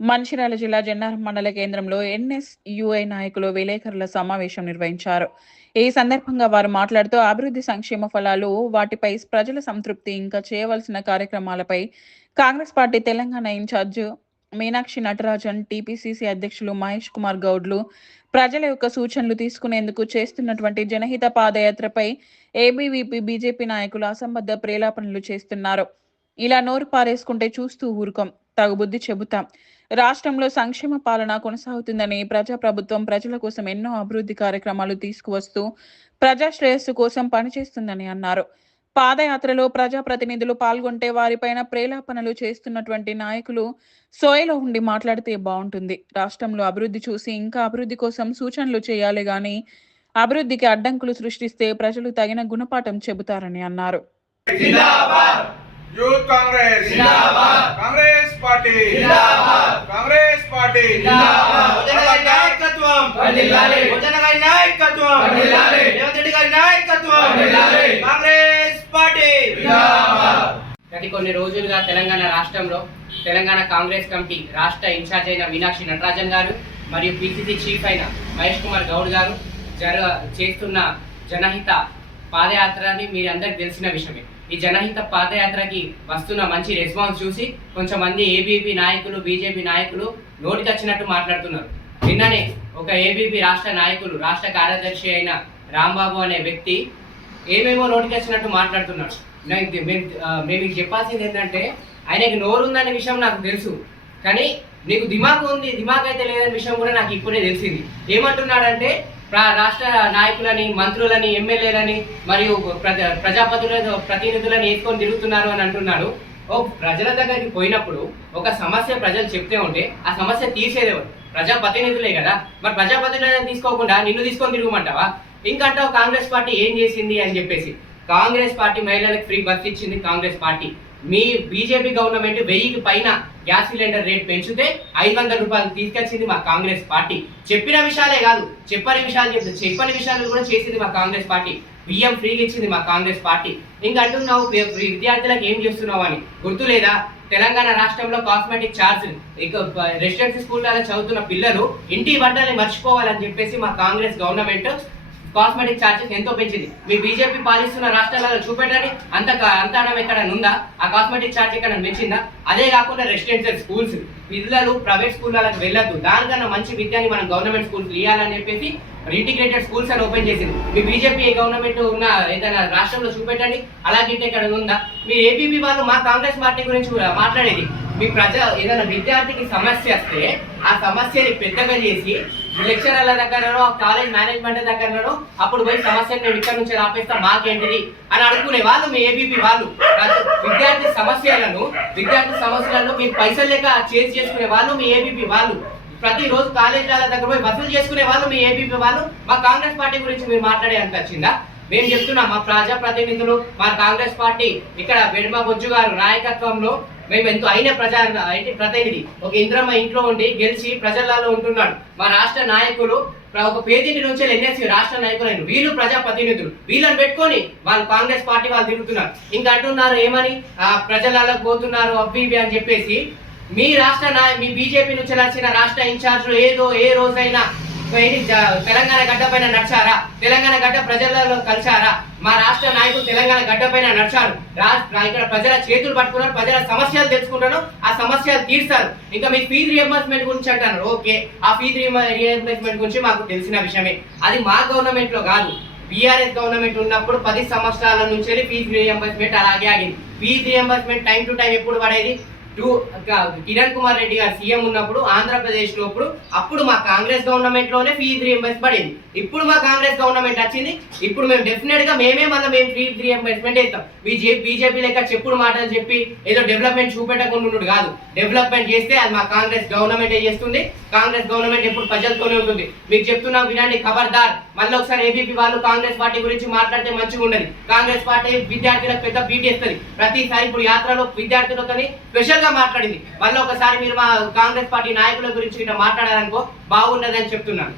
మంచిర్యాల జిల్లా జెన్నారం మండల కేంద్రంలో ఎన్ఎస్యుఐ నాయకులు విలేకరుల సమావేశం నిర్వహించారు. ఈ సందర్భంగా వారు మాట్లాడుతూ అభివృద్ధి సంక్షేమ ఫలాలు వాటిపై ప్రజల సంతృప్తి ఇంకా చేయవలసిన కార్యక్రమాలపై Congress party Telangana in charge Meenakshi Natarajan TPCC అధ్యక్షులు మహేష్ కుమార్ గౌడ్లు ప్రజల యొక్క సూచనలు తీసుకునేందుకు చేస్తున్నటువంటి జనహిత పాదయాత్రపై ఏబీవీపీ బీజేపీ నాయకులు అసంబద్ధ ప్రేలాపనలు చేస్తున్నారు. ఇలా నోరు పారేసుకుంటే చూస్తూ ఊరుకోం. తగు బుద్ధి చెబుతాం. రాష్ట్రంలో సంక్షేమ పాలన కొనసాగుతుందని ప్రజా ప్రభుత్వం ప్రజల కోసం ఎన్నో అభివృద్ధి కార్యక్రమాలు తీసుకువస్తూ ప్రజా శ్రేయస్సు కోసం పనిచేస్తుందని అన్నారు. పాదయాత్రలో ప్రజాప్రతినిధులు పాల్గొంటే వారిపైన ప్రేలాపనలు చేస్తున్నటువంటి నాయకులు సోయలో ఉండి మాట్లాడితే బాగుంటుంది. రాష్ట్రంలో అభివృద్ధి చూసి ఇంకా అభివృద్ధి కోసం సూచనలు చేయాలి గాని అభివృద్ధికి అడ్డంకులు సృష్టిస్తే ప్రజలు తగిన గుణపాఠం చెబుతారని అన్నారు. Youth Congress Congress! Party. Congress party. నాయకత్వం. గారి నాయకత్వం. రేవంత్ గారి నాయకత్వం. కాంగ్రెస్ పార్టీ. గత కొన్ని రోజులుగా తెలంగాణ రాష్ట్రంలో తెలంగాణ కాంగ్రెస్ కమిటీ రాష్ట్ర ఇన్ఛార్జ్ అయిన మీనాక్షి నటరాజన్ గారు మరియు పిసిసి చీఫ్ అయిన మహేష్ కుమార్ గౌడ్ గారు జర చేస్తున్న జనహిత పాదయాత్రని మీరందరికి తెలిసిన విషయమే. ఈ జనహిత పాదయాత్రకి వస్తున్న మంచి రెస్పాన్స్ చూసి కొంచెం మంది ఏబీపీ నాయకులు బీజేపీ నాయకులు నోటికొచ్చినట్టు మాట్లాడుతున్నారు. నిన్ననే ఒక ఏబీపీ రాష్ట్ర నాయకులు రాష్ట్ర కార్యదర్శి అయిన రాంబాబు అనే వ్యక్తి ఏమేమో నోటికొచ్చినట్టు మాట్లాడుతున్నాడు మేము చెప్పాల్సింది ఏంటంటే ఆయనకి నోరు ఉందనే విషయం నాకు తెలుసు కానీ నీకు దిమాగ్ ఉంది దిమాగ్ అయితే లేదనే విషయం కూడా నాకు ఇప్పుడే తెలిసింది. ఏమంటున్నాడంటే రాష్ట్ర నాయకులని మంత్రులని ఎమ్మెల్యేలని మరియు ప్రజ ప్రజాపతుల ప్రతినిధులని వేసుకొని తిరుగుతున్నారు అని అంటున్నాడు. ఓ ప్రజల దగ్గరికి పోయినప్పుడు ఒక సమస్య ప్రజలు చెప్తే ఉంటే ఆ సమస్య తీసేదేవారు ప్రజాప్రతినిధులే కదా. మరి ప్రజాప్రతినిధులను తీసుకోకుండా నిన్ను తీసుకొని తిరగమంటావా? ఇంకంటావు కాంగ్రెస్ పార్టీ ఏం చేసింది అని చెప్పేసి. కాంగ్రెస్ పార్టీ మహిళలకు ఫ్రీ బస్ ఇచ్చింది కాంగ్రెస్ పార్టీ. మీ బీజేపీ గవర్నమెంట్ వెయ్యికి పైన గ్యాస్ సిలిండర్ రేట్ పెంచితే ఐదు వందల రూపాయలు తీసుకొచ్చింది మా కాంగ్రెస్ పార్టీ. చెప్పిన విషయాలే కాదు చెప్పని విషయాలు చెప్తే చెప్పని విషయాలు కూడా చేసింది మా కాంగ్రెస్ పార్టీ. బియ్యం ఫ్రీగా ఇచ్చింది మా కాంగ్రెస్ పార్టీ. ఇంకా అంటున్నావు విద్యార్థులకు ఏం చేస్తున్నావు అని. గుర్తు లేదా తెలంగాణ రాష్ట్రంలో కాస్మెటిక్ ఛార్జ్ రెసిడెన్సీ స్కూళ్ళలో చదువుతున్న పిల్లలు ఇంటి వంటల్ని మర్చిపోవాలని చెప్పేసి మా కాంగ్రెస్ గవర్నమెంట్ కాస్మెటిక్ ఛార్జెస్ ఎంతో పెంచింది. మీ బీజేపీ పాలిస్తున్న రాష్ట్రాలలో చూపెట్టండి. అంత అంతనం ఎక్కడ ఉందా? ఆ కాస్మెటిక్ ఛార్జ్ ఎక్కడ పెంచిందా అదే కాకుండా రెసిడెన్షియల్ స్కూల్స్ పిల్లలు ప్రైవేట్ స్కూళ్ళకి వెళ్ళొద్దు. దానికన్నా మంచి విద్యని మనం గవర్నమెంట్ స్కూల్స్ ఇవ్వాలని చెప్పేసి ఇంటిగ్రేటెడ్ స్కూల్స్ అని ఓపెన్ చేసింది. మీ బీజేపీ గవర్నమెంట్ ఉన్న ఏదైనా రాష్ట్రంలో చూపెట్టండి. అలాగే ఇక్కడ ఉందా? మీ ఏపీపీ వాళ్ళు మా కాంగ్రెస్ పార్టీ గురించి మాట్లాడేది. మీ ప్రజ ఏదైనా విద్యార్థికి సమస్య వస్తే ఆ సమస్యని పెద్దగా చేసి లెక్చరర్ల దగ్గరనో కాలేజ్ మేనేజ్మెంట్ దగ్గరనో అప్పుడు పోయి సమస్యను నేను ఇక్కడ నుంచి ఆపేస్తా మాకేంటిది? అని అనుకునే వాళ్ళు మీ ఏబీపీ వాళ్ళు. విద్యార్థి సమస్యలను విద్యార్థి సమస్యలను మీరు పైసలు లేక చేసి చేసుకునే వాళ్ళు మీ ఏబీపీ వాళ్ళు. ప్రతిరోజు కాలేజీల దగ్గర పోయి వసూలు చేసుకునే వాళ్ళు మీ ఏబీపీ వాళ్ళు. మా కాంగ్రెస్ పార్టీ గురించి మీరు మాట్లాడే అంత వచ్చిందా? మేము చెప్తున్నాం మా ప్రజా ప్రతినిధులు మా కాంగ్రెస్ పార్టీ ఇక్కడ బెడమ బొజ్జు గారు నాయకత్వంలో మేము ఎంతో అయిన ప్రజా ప్రతినిధి. ఒక ఇంద్రమ్మ ఇంట్లో ఉండి గెలిచి ప్రజలలో ఉంటున్నాడు. మా రాష్ట్ర నాయకులు ఒక పేదింటి నుంచి ఎన్ఎస్సీ రాష్ట్ర నాయకులైన వీళ్ళు ప్రజా ప్రతినిధులు. వీళ్ళని పెట్టుకొని వాళ్ళు కాంగ్రెస్ పార్టీ వాళ్ళు తిరుగుతున్నారు. ఇంకా అంటున్నారు ఏమని? ఆ ప్రజలలో పోతున్నారు అవి ఇవి అని చెప్పేసి. మీ రాష్ట్ర నాయ మీ బీజేపీ నుంచి వచ్చిన రాష్ట్ర ఇన్ఛార్జ్లు ఏదో ఏ రోజైనా తెలంగాణ గడ్డ పైన నడిచారా? తెలంగాణ గడ్డ ప్రజలలో కలిశారా? మా రాష్ట్ర నాయకులు తెలంగాణ గడ్డ పైన నడిచారు. రాష్ట్ర ఇక్కడ ప్రజల చేతులు పట్టుకున్నారు ప్రజల సమస్యలు తెలుసుకుంటారు ఆ సమస్యలు తీర్చారు. ఇంకా మీ ఫీజు రియంబర్స్మెంట్ గురించి అంటారు ఓకే ఆ ఫీజు రియంబర్స్మెంట్ గురించి మాకు తెలిసిన విషయమే. అది మా గవర్నమెంట్లో కాదు. బీఆర్ఎస్ గవర్నమెంట్ ఉన్నప్పుడు పది సంవత్సరాల నుంచి ఫీజు రియంబర్స్మెంట్ అలాగే ఆగింది. Fees reimbursement time to time ఎప్పుడు పడేది? టూ కిరణ్ కుమార్ రెడ్డి గారు సీఎం ఉన్నప్పుడు ఆంధ్రప్రదేశ్లో అప్పుడు అప్పుడు మా కాంగ్రెస్ గవర్నమెంట్లోనే ఫీజు రియంబర్స్ పడింది. ఇప్పుడు మా కాంగ్రెస్ గవర్నమెంట్ వచ్చింది ఇప్పుడు మేము డెఫినెట్గా మేమే మళ్ళీ మేము ఫీజు రియంబర్స్మెంట్ ఇస్తాం బీజేపీ బీజేపీ లెక్క చెప్పుడు మాటలు చెప్పి ఏదో డెవలప్మెంట్ చూపెట్టకుండా కాదు. డెవలప్మెంట్ చేస్తే అది మా కాంగ్రెస్ గవర్నమెంట్ చేస్తుంది. కాంగ్రెస్ గవర్నమెంట్ ఎప్పుడు ప్రజలతోనే ఉంటుంది. మీకు చెప్తున్నాం వినండి ఖబర్దార్. మళ్ళీ ఒకసారి ఏబీపీ వాళ్ళు కాంగ్రెస్ పార్టీ గురించి మాట్లాడితే మంచిగా ఉండదు. కాంగ్రెస్ పార్టీ విద్యార్థులకు పెద్ద బీట్ ఇస్తుంది ప్రతిసారి ఇప్పుడు యాత్రలో విద్యార్థులకు స్పెషల్గా మాట్లాడింది. మళ్ళీ ఒకసారి మీరు మా కాంగ్రెస్ పార్టీ నాయకుల గురించి ఇట్లా మాట్లాడారనుకో బాగుండదని చెప్తున్నాను.